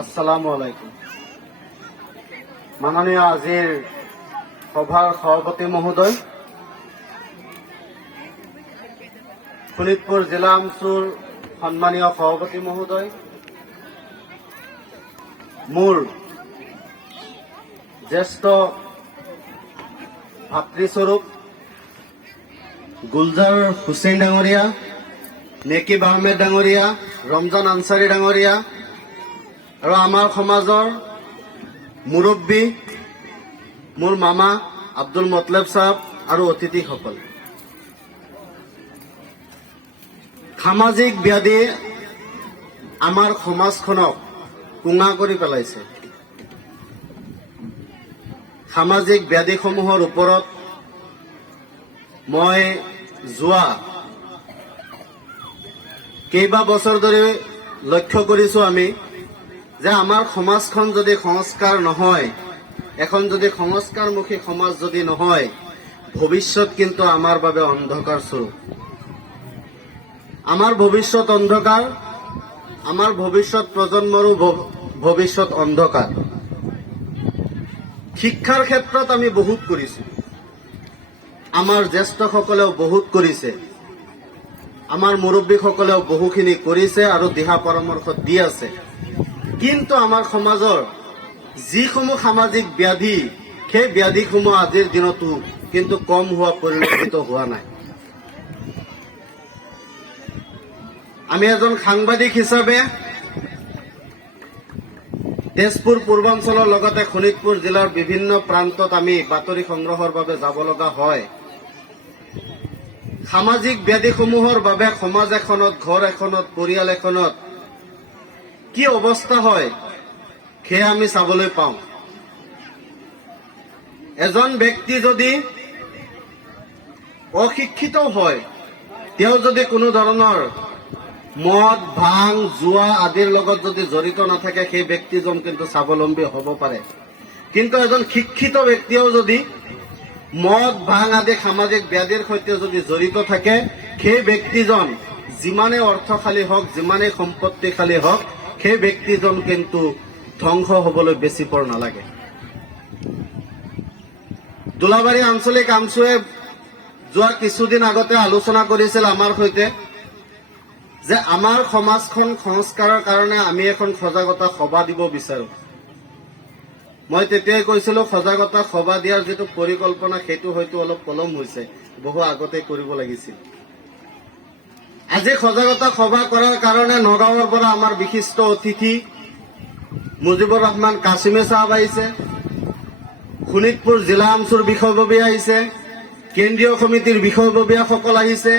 আসসালামু আলাইকুম। মাননীয় আজিৰ সভাৰ সভাপতি মহোদয়, শোণিতপুৰ জিলা আমচুৰ সন্মানীয় সভাপতি মহোদয়, মোৰ জ্যেষ্ঠ ভাতৃস্বৰূপ গুলজাৰ হুছেইন ডাঙৰীয়া, নেকিব আহমেদ ডাঙৰীয়া, ৰমজান আনচাৰী ডাঙৰীয়া আৰু আমাৰ সমাজৰ মুৰব্বী মোৰ মামা আব্দুল মতলেব সাহেব আৰু অতিথিসকল, সামাজিক ব্যাধি আমাৰ সমাজখনক কোঙা কৰি পেলাইছে। সামাজিক ব্যাধিসমূহৰ ওপৰত মই যোৱা কেইবা বছৰ ধৰি লক্ষ্য কৰিছো আমি যে আমাৰ সমাজখন যদি সংস্কাৰ নহয়, এখন যদি সংস্কাৰমুখী সমাজ যদি নহয়, ভৱিষ্যত কিন্তু আমাৰ বাবে অন্ধকাৰ স্বৰূপ। আমাৰ ভৱিষ্যত অন্ধকাৰ, আমাৰ ভৱিষ্যত প্ৰজন্মৰো ভৱিষ্যত অন্ধকাৰ। শিক্ষাৰ ক্ষেত্ৰত আমি বহুত কৰিছো, আমাৰ জ্যেষ্ঠসকলেও বহুত কৰিছে, আমাৰ মুৰব্বীসকলেও বহুখিনি কৰিছে আৰু দিহা পৰামৰ্শ দি আছে। কিন্তু আমাৰ সমাজৰ যিসমূহ সামাজিক ব্যাধি, সেই ব্যাধিসমূহ আজিৰ দিনতো কিন্তু কম হোৱা পৰিলক্ষিত হোৱা নাই। আমি এজন সাংবাদিক হিচাপে তেজপুৰ পূৰ্বাঞ্চলৰ লগতে শোণিতপুৰ জিলাৰ বিভিন্ন প্ৰান্তত আমি বাতৰি সংগ্ৰহৰ বাবে যাব লগা হয়। সামাজিক ব্যাধিসমূহৰ বাবে সমাজ এখনত, ঘৰ এখনত, পৰিয়াল এখনত কি অৱস্থা হয় সেয়া আমি চাবলৈ পাওঁ। এজন ব্যক্তি যদি অশিক্ষিত হয়, তেওঁ যদি কোনো ধৰণৰ মদ, ভাং, জুৱা আদিৰ লগত যদি জড়িত নাথাকে, সেই ব্যক্তিজন কিন্তু স্বাৱলম্বী হ'ব পাৰে। কিন্তু এজন শিক্ষিত ব্যক্তিয়েও যদি মদ, ভাং আদি সামাজিক ব্যাধিৰ সৈতে যদি জড়িত থাকে, সেই ব্যক্তিজন যিমানে অৰ্থশালী হওক, যিমানে সম্পত্তিশালী হওক, সেই ব্যক্তিজন কিন্তু ধ্বংস হ'বলৈ বেছি পৰ নালাগে। দোলাবাৰী আঞ্চলিক আমচুৱে যোৱা কিছুদিন আগতে আলোচনা কৰিছিল আমাৰ সৈতে যে আমাৰ সমাজখন সংস্কাৰৰ কাৰণে আমি এখন সজাগতা সভা দিব বিচাৰো। মই তেতিয়াই কৈছিলো সজাগতা সভা দিয়াৰ যিটো পৰিকল্পনা সেইটো হয়তো অলপ পলম হৈছে, বহু আগতে কৰিব লাগিছিল। আজি সজাগতা সভা কৰাৰ কাৰণে নগাঁৱৰ পৰা আমাৰ বিশিষ্ট অতিথি মুজিবুৰ ৰহমান কাছিমে সাহেব আহিছে, শোণিতপুৰ জিলা আমচুৰ বিষয়ববীয়া আহিছে, কেন্দ্ৰীয় সমিতিৰ বিষয়ববীয়াসকল আহিছে,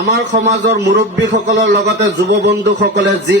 আমাৰ সমাজৰ মুৰব্বীসকলৰ লগতে যুৱ বন্ধুসকলে যি